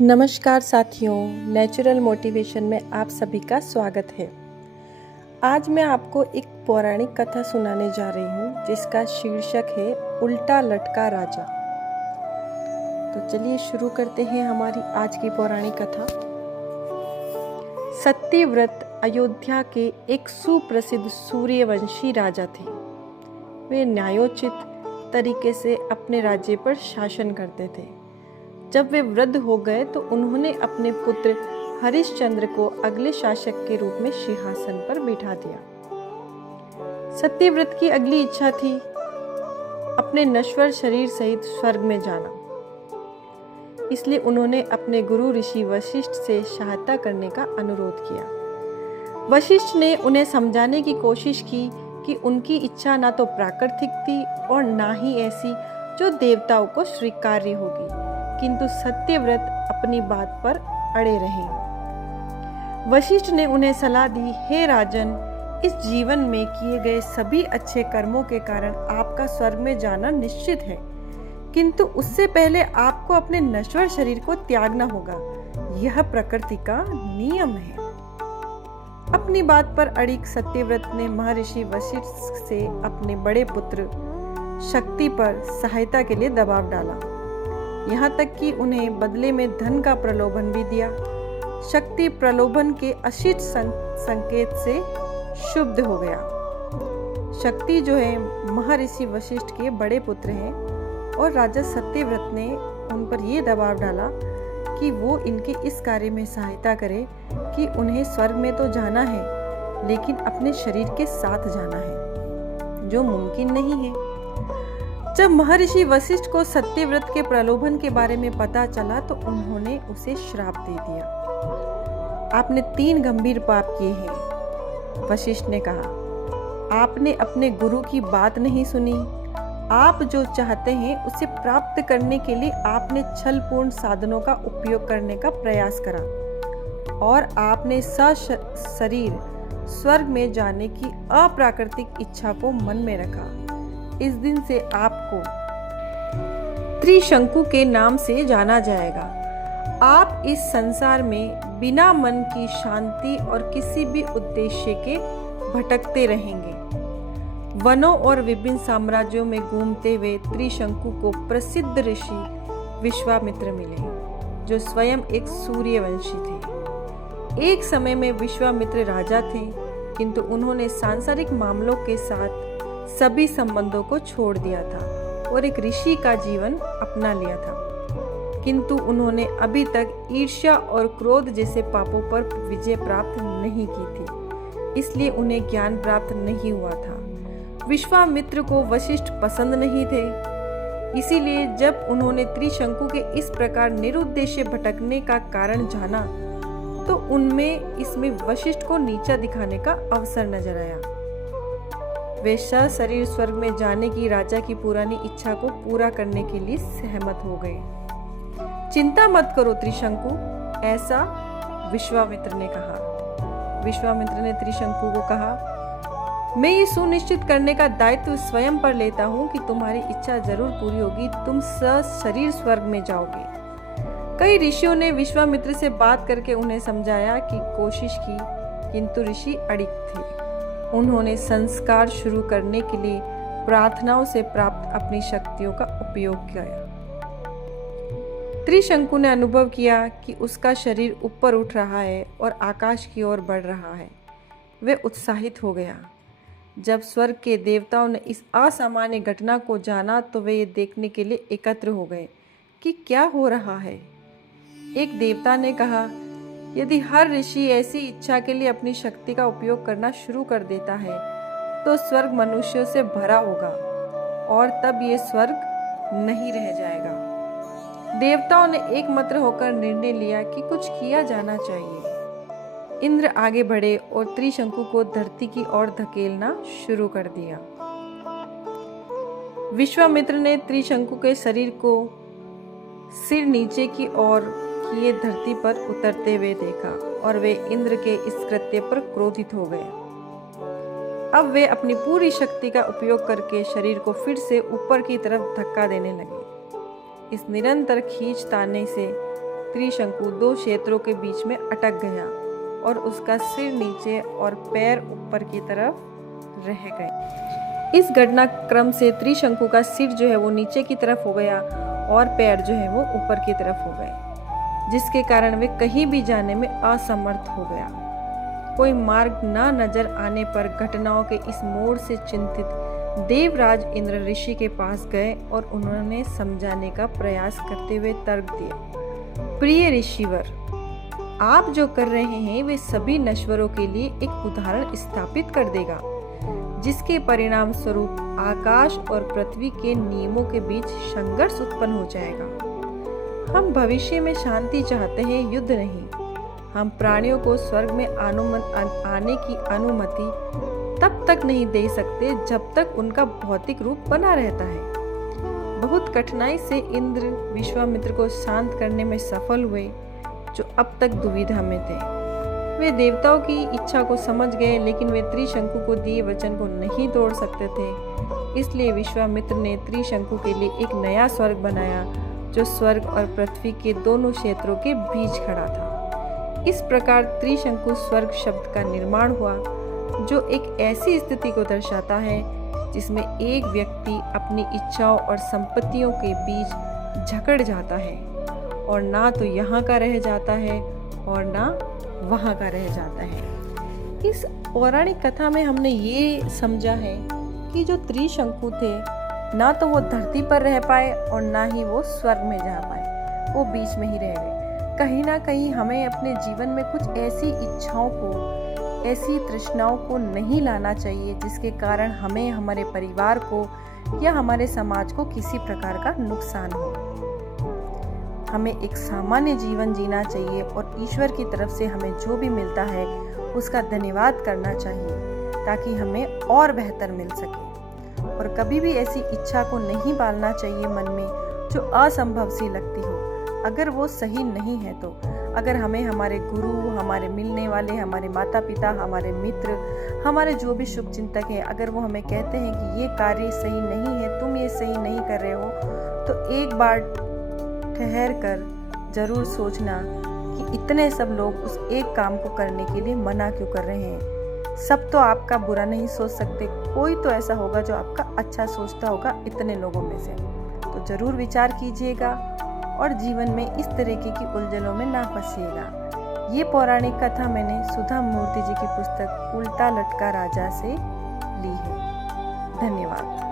नमस्कार साथियों, natural motivation में आप सभी का स्वागत है। आज मैं आपको एक पौराणिक कथा सुनाने जा रही हूँ जिसका शीर्षक है उल्टा लटका राजा। तो चलिए शुरू करते हैं हमारी आज की पौराणिक कथा। सत्यव्रत अयोध्या के एक सुप्रसिद्ध सूर्यवंशी राजा थे। वे न्यायोचित तरीके से अपने राज्य पर शासन करते थे। जब वे वृद्ध हो गए तो उन्होंने अपने पुत्र हरिश्चंद्र को अगले शासक के रूप में सिंहासन पर बिठा दिया। सत्यव्रत की अगली इच्छा थी अपने नश्वर शरीर सहित स्वर्ग में जाना। इसलिए उन्होंने अपने गुरु ऋषि वशिष्ठ से सहायता करने का अनुरोध किया। वशिष्ठ ने उन्हें समझाने की कोशिश की कि उनकी इच्छा ना तो प्राकृतिक थी और ना ही ऐसी जो देवताओं को स्वीकार्य होगी, किंतु सत्यव्रत अपनी बात पर अड़े रहे। वशिष्ठ ने उन्हें सलाह दी, हे राजन, इस जीवन में किए गए सभी अच्छे कर्मों के कारण आपका स्वर्ग में जाना निश्चित है, किंतु उससे पहले आपको अपने नश्वर शरीर को त्यागना होगा। यह प्रकृति का नियम है। अपनी बात पर अड़ी सत्यव्रत ने महर्षि वशिष्ठ से अपने बड़े पुत्र शक्ति पर सहायता के लिए दबाव डाला। यहाँ तक कि उन्हें बदले में धन का प्रलोभन भी दिया। शक्ति प्रलोभन के अशिष्ट संकेत से क्षुब्ध हो गया। शक्ति जो है महर्षि वशिष्ठ के बड़े पुत्र हैं और राजा सत्यव्रत ने उन पर यह दबाव डाला कि वो इनके इस कार्य में सहायता करे कि उन्हें स्वर्ग में तो जाना है लेकिन अपने शरीर के साथ जाना है, जो मुमकिन नहीं है। जब महर्षि वशिष्ठ को सत्यव्रत के प्रलोभन के बारे में पता चला तो उन्होंने उसे श्राप दे दिया। आपने 3 गंभीर पाप किए हैं, वशिष्ठ ने कहा। आपने अपने गुरु की बात नहीं सुनी। आप जो चाहते हैं उसे प्राप्त करने के लिए आपने छलपूर्ण साधनों का उपयोग करने का प्रयास करा और आपने सशरीर स्वर्ग में जाने की अप्राकृतिक इच्छा को मन में रखा। इस दिन से आपको त्रिशंकु के नाम से जाना जाएगा। आप इस संसार में बिना मन की शांति और किसी भी उद्देश्य के भटकते रहेंगे। वनों और विभिन्न साम्राज्यों में घूमते हुए त्रिशंकु को प्रसिद्ध ऋषि विश्वामित्र मिले, जो स्वयं एक सूर्यवंशी थे। एक समय में विश्वामित्र राजा थे, किंतु उन्होंने सांसारिक मामलों के साथ सभी संबंधों को छोड़ दिया था और एक ऋषि का जीवन अपना लिया था। किंतु उन्होंने अभी तक ईर्ष्या और क्रोध जैसे पापों पर विजय प्राप्त नहीं की थी, इसलिए उन्हें ज्ञान प्राप्त नहीं हुआ था। विश्वामित्र को वशिष्ठ पसंद नहीं थे, इसीलिए जब उन्होंने त्रिशंकु के इस प्रकार निरुद्देश्य भटकने का कारण जाना तो उनमें इसमें वशिष्ठ को नीचा दिखाने का अवसर नजर आया। वे सशरीर स्वर्ग में जाने की राजा की पुरानी इच्छा को पूरा करने के लिए सहमत हो गए। चिंता मत करो त्रिशंकु, ऐसा विश्वामित्र ने कहा। विश्वामित्र ने त्रिशंकु को कहा, मैं ये सुनिश्चित करने का दायित्व स्वयं पर लेता हूँ कि तुम्हारी इच्छा जरूर पूरी होगी, तुम सशरीर स्वर्ग में जाओगे। कई ऋषियों ने विश्वामित्र से बात करके उन्हें समझाया कि कोशिश की, किंतु ऋषि अड़िग थे। उन्होंने संस्कार शुरू करने के लिए प्रार्थनाओं से प्राप्त अपनी शक्तियों का उपयोग किया। त्रिशंकु ने अनुभव किया कि उसका शरीर ऊपर उठ रहा है और आकाश की ओर बढ़ रहा है। वे उत्साहित हो गया। जब स्वर्ग के देवताओं ने इस असामान्य घटना को जाना तो वे ये देखने के लिए एकत्र हो गए कि क्या हो रहा है। एक देवता ने कहा, यदि हर ऋषि ऐसी इच्छा के लिए अपनी शक्ति का उपयोग करना शुरू कर देता है तो स्वर्ग मनुष्यों से भरा होगा और तब ये स्वर्ग नहीं रह जाएगा। देवताओं ने एकमत होकर निर्णय लिया कि कुछ किया जाना चाहिए। इंद्र आगे बढ़े और त्रिशंकु को धरती की ओर धकेलना शुरू कर दिया। विश्वामित्र ने त्रिशंकु के शरीर को सिर नीचे की ओर किए धरती पर उतरते हुए देखा और वे इंद्र के इस कृत्य पर क्रोधित हो गए। अब वे अपनी पूरी शक्ति का उपयोग करके शरीर को फिर से ऊपर की तरफ धक्का देने लगे। इस निरंतर खींचताने से त्रिशंकु दो क्षेत्रों के बीच में अटक गया और उसका सिर नीचे और पैर ऊपर की तरफ रह गए। इस घटनाक्रम से त्रिशंकु का सिर जो है वो नीचे की तरफ हो गया और पैर जो है वो ऊपर की तरफ हो गए, जिसके कारण वे कहीं भी जाने में असमर्थ हो गया। कोई मार्ग न नजर आने पर घटनाओं के इस मोड़ से चिंतित देवराज इंद्र ऋषि के पास गए और उन्होंने समझाने का प्रयास करते हुए तर्क दिया। प्रिय ऋषिवर, आप जो कर रहे हैं वे सभी नश्वरों के लिए एक उदाहरण स्थापित कर देगा, जिसके परिणाम स्वरूप आकाश और पृथ्वी के नियमों के बीच संघर्ष उत्पन्न हो जाएगा। हम भविष्य में शांति चाहते हैं, युद्ध नहीं। हम प्राणियों को स्वर्ग में आने की अनुमति तब तक नहीं दे सकते जब तक उनका भौतिक रूप बना रहता है। बहुत कठिनाई से इंद्र विश्वामित्र को शांत करने में सफल हुए, जो अब तक दुविधा में थे। वे देवताओं की इच्छा को समझ गए, लेकिन वे त्रिशंकु को दिए वचन को नहीं तोड़ सकते थे। इसलिए विश्वामित्र ने त्रिशंकु के लिए एक नया स्वर्ग बनाया, जो स्वर्ग और पृथ्वी के दोनों क्षेत्रों के बीच खड़ा था। इस प्रकार त्रिशंकु स्वर्ग शब्द का निर्माण हुआ, जो एक ऐसी स्थिति को दर्शाता है जिसमें एक व्यक्ति अपनी इच्छाओं और संपत्तियों के बीच जकड़ जाता है और ना तो यहाँ का रह जाता है और ना वहाँ का रह जाता है। इस पौराणिक कथा में हमने ये समझा है कि जो त्रिशंकु थे, ना तो वो धरती पर रह पाए और ना ही वो स्वर्ग में जा पाए, वो बीच में ही रह गए। कहीं ना कहीं हमें अपने जीवन में कुछ ऐसी इच्छाओं को, ऐसी तृष्णाओं को नहीं लाना चाहिए जिसके कारण हमें, हमारे परिवार को या हमारे समाज को किसी प्रकार का नुकसान हो। हमें एक सामान्य जीवन जीना चाहिए और ईश्वर की तरफ से हमें जो भी मिलता है उसका धन्यवाद करना चाहिए, ताकि हमें और बेहतर मिल सके। और कभी भी ऐसी इच्छा को नहीं पालना चाहिए मन में जो असंभव सी लगती हो, अगर वो सही नहीं है तो। अगर हमें हमारे गुरु, हमारे मिलने वाले, हमारे माता पिता, हमारे मित्र, हमारे जो भी शुभ चिंतक हैं, अगर वो हमें कहते हैं कि ये कार्य सही नहीं है, तुम ये सही नहीं कर रहे हो, तो एक बार ठहर कर जरूर सोचना कि इतने सब लोग उस एक काम को करने के लिए मना क्यों कर रहे हैं। सब तो आपका बुरा नहीं सोच सकते, कोई तो ऐसा होगा जो आपका अच्छा सोचता होगा इतने लोगों में से। तो जरूर विचार कीजिएगा और जीवन में इस तरीके की उलझनों में ना फंसिएगा। ये पौराणिक कथा मैंने सुधा मूर्ति जी की पुस्तक उल्टा लटका राजा से ली है। धन्यवाद।